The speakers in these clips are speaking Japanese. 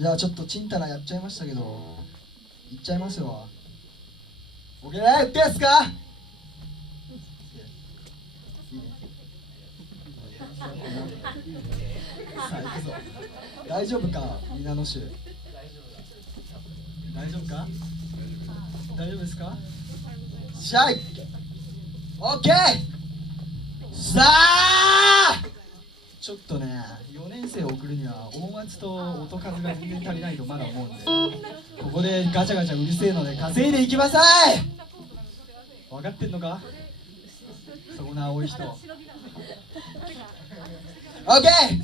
じゃあちょっとチンタラやっちゃいましたけど、いっちゃいますよ。OK ですか？いいね。さあ行くぞ。大丈夫か、みなの衆。大丈夫か？大丈夫ですか？しゃい。OK。さあ。ちょっとね、4年生を送るには音圧と音数が全然足りないとまだ思うんで、ここでガチャガチャうるせえので稼いでいきなさい。分かってんのか、そこの青い人。 OK、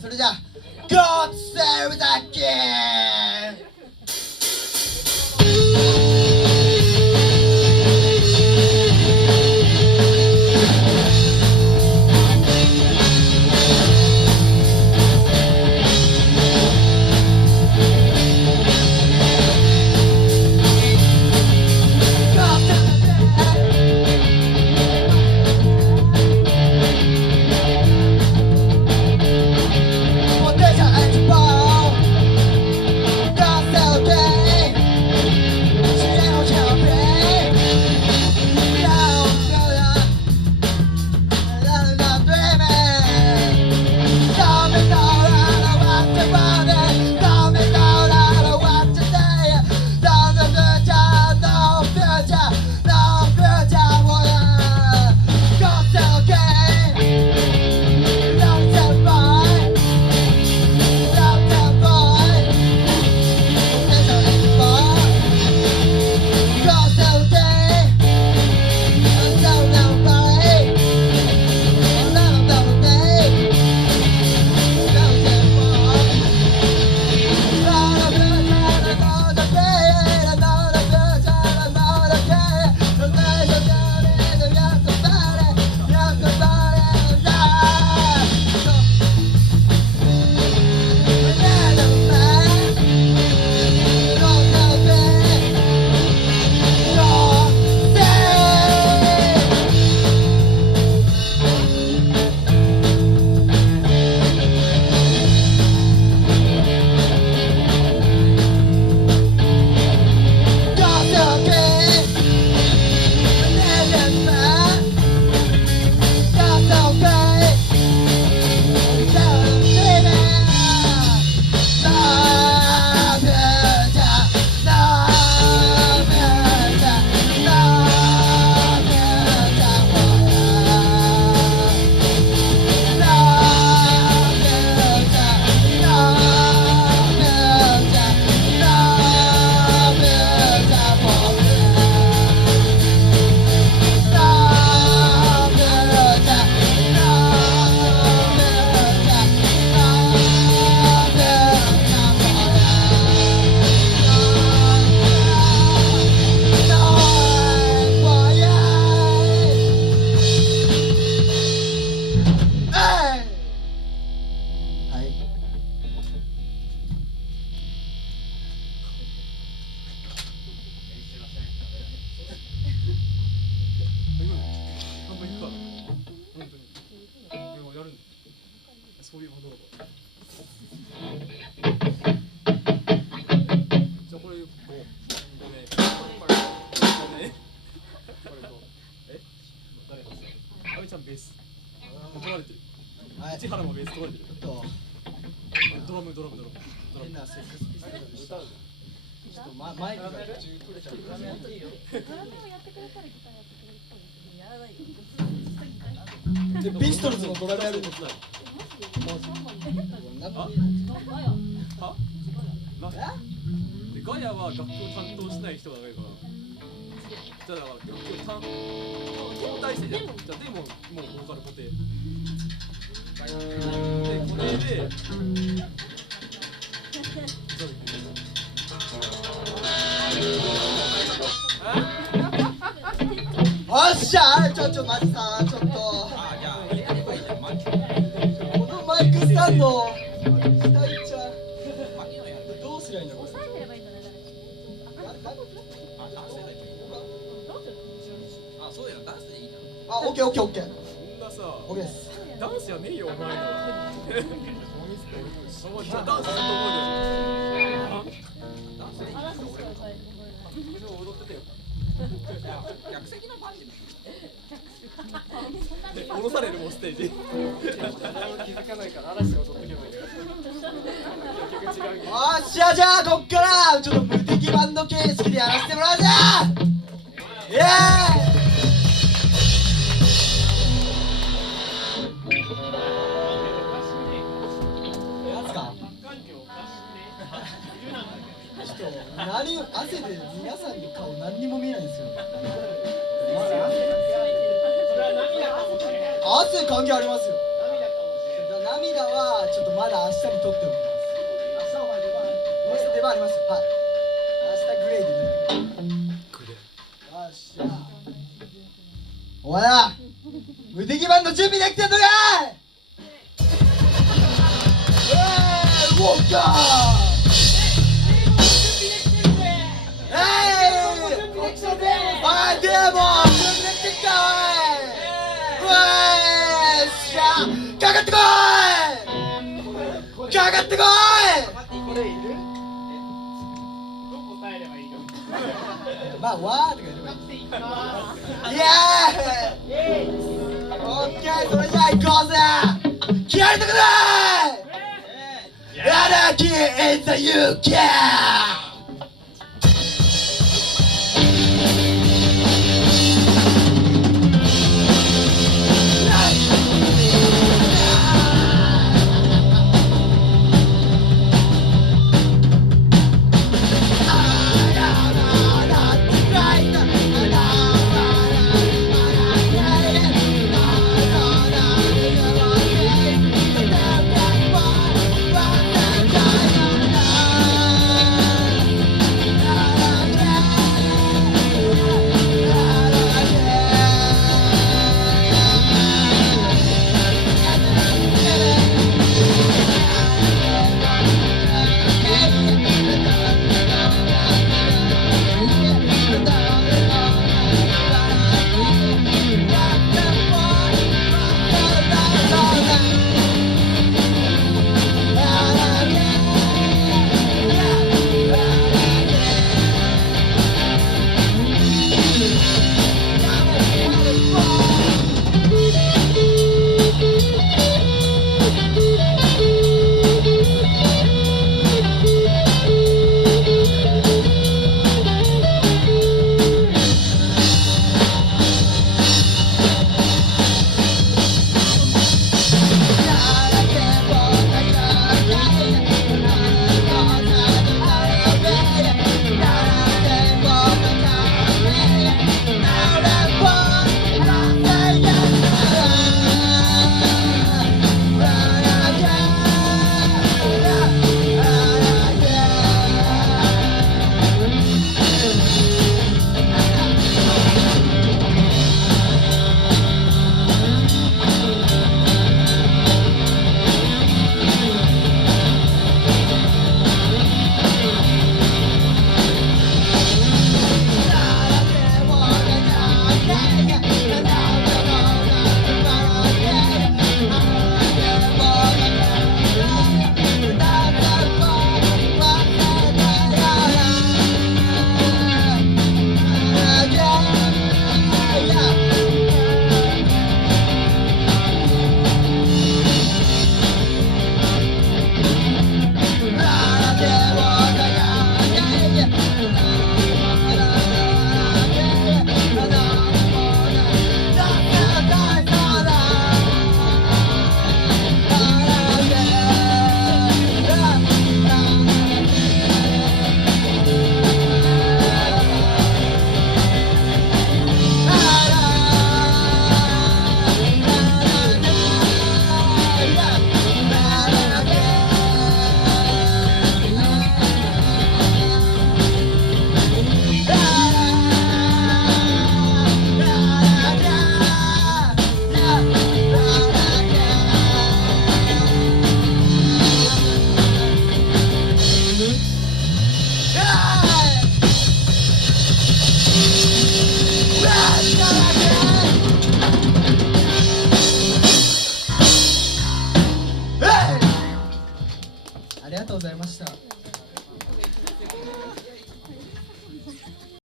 それじゃあ God save the king。そういうものだと。じゃあこれ5ね。誰ですか？あみちゃんベース。取られてる。市原もベース取られてる。ドラム。変なセックスピストルで歌う。ちょっとマイクが途中取れちゃう。ドラムやっていいよ。ドラムをやってくれたらギターやってくれるかもしれない。やらないよ。でピストルズのドラムやるんですか？でガヤは楽器を担当しない人がいるから。じゃあ楽器を交代してじゃん。じゃあでもうボーカル固定。でこれで。おっしゃー、ちょっと待ってさ、ちょっと。このマイクスタンド下行っちゃう。どうすりゃいいんだこれ。押さえてればいいんだね。あ、そうや、ダンスでいいじゃん。あ、オッケー。そんなさ、オッケーです。ダンスやねえよお前の。じゃあダンスすると思うじゃん。テージ誰も気づかないから嵐を取ってけばいい結局違うけどおっしゃ、じゃあこっからちょっと無敵バンド形式でやらせてもらうぜ。イエーイ。なんすかちょっと汗で皆さんの顔何にも見えないんですよ。汗関係ありますよ。涙はちょっとまだ明日にとっておきます。明日お前出番ありますよ。はい。明日グレーでね。よっしゃ。お前ら無敵版の準備できてんのかい。動くか。おいでも準備できてんかおい。しゃかかってこい。かかってこい。これいる？どこ答えればいいの？まあわーとか言えばいい。イエーイ。オッケー、それじゃあ行こうぜ。気合い入れてくれ。アナキー in the UK。